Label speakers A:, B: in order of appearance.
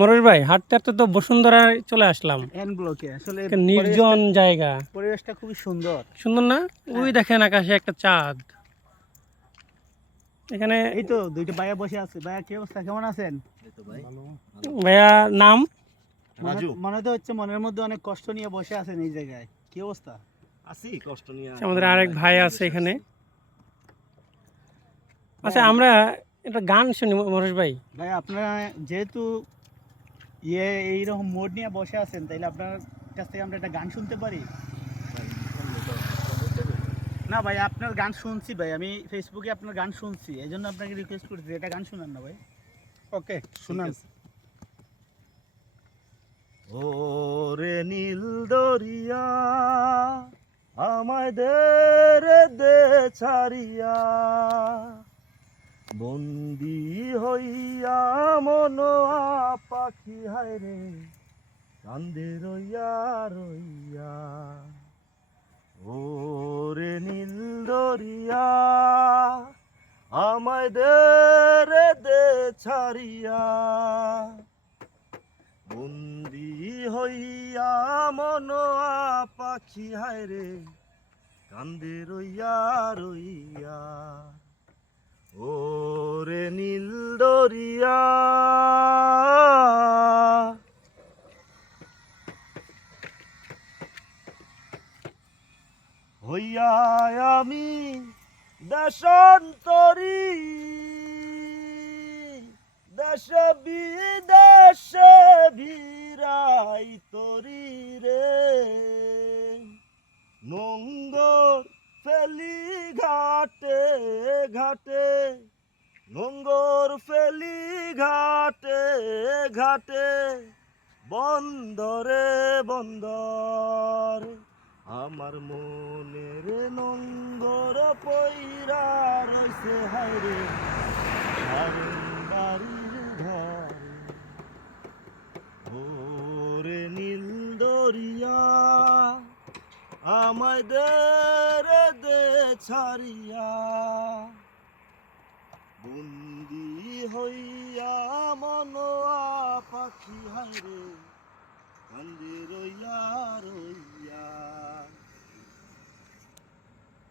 A: মনোজ ভাই হাঁটতে হাঁটতে তো বসুন্ধরায় চলে আসলাম।
B: এন ব্লকে আসলে
A: নির্জন জায়গা।
B: পরিবেশটা- খুবই সুন্দর।
A: সুন্দর না? ওই দেখেন আকাশে একটা চাঁদ। এখানে
B: এই তো দুইটা ভাইয়া বসে আছে। ভাইয়া কি অবস্থা? কেমন আছেন?
A: ভাইয়া নাম?
B: মনে মনে তো হচ্ছে মনের মধ্যে অনেক কষ্ট নিয়ে বসে আছেন এই জায়গায়। কি অবস্থা?
C: আছি কষ্ট নিয়ে
A: আমাদের আরেক ভাই আছে এখানে। আচ্ছা আমরা একটা গান শুনি মনোজ ভাই।
B: ভাই আপনারা যেহেতু ইয়ে এইরকম মোড নিয়ে বসে আছেন তাইলে আপনার কাছ থেকে আমরা একটা গান শুনতে পারি? না ভাই আপনার গান শুনছি ভাই আমি ফেসবুকে আপনার গান শুনছি এই জন্য আপনাকে রিকোয়েস্ট করছি এটা গান শুনান না ভাই। ওকে শুনান।
C: রে নীল দরিয়া আমায় দে রে দে ছাড়িয়া। বন্দি হইয়া মন পাখি, হায় রে, কান্দে রইয়া রইয়া। ওরে নীল দরিয়া, আমায় দে রে, দে ছাড়িয়া। বন্দি হইয়া মন পাখি, হায় রে, কান্দে রইয়া রইয়া। ওরে নীল দরিয়া। হইয়া আমি দেশান্তরী। দেশে বিদেশে ভিড়াই তরি রে। নোঙ্গর ফেলি ঘাটে ঘাটে নোঙ্গর ফেলি ঘাটে ঘাটে, বন্দরে বন্দর। আমার মনের নোঙ্গর পইরা রইছে হায়রে বাড়ির ঘরে। ওরে নীল দরিয়া, আমায় দে ছাড়িয়া। বন্দি হইয়া মনোয়া পাখি হায়রে কান্দি রইয়া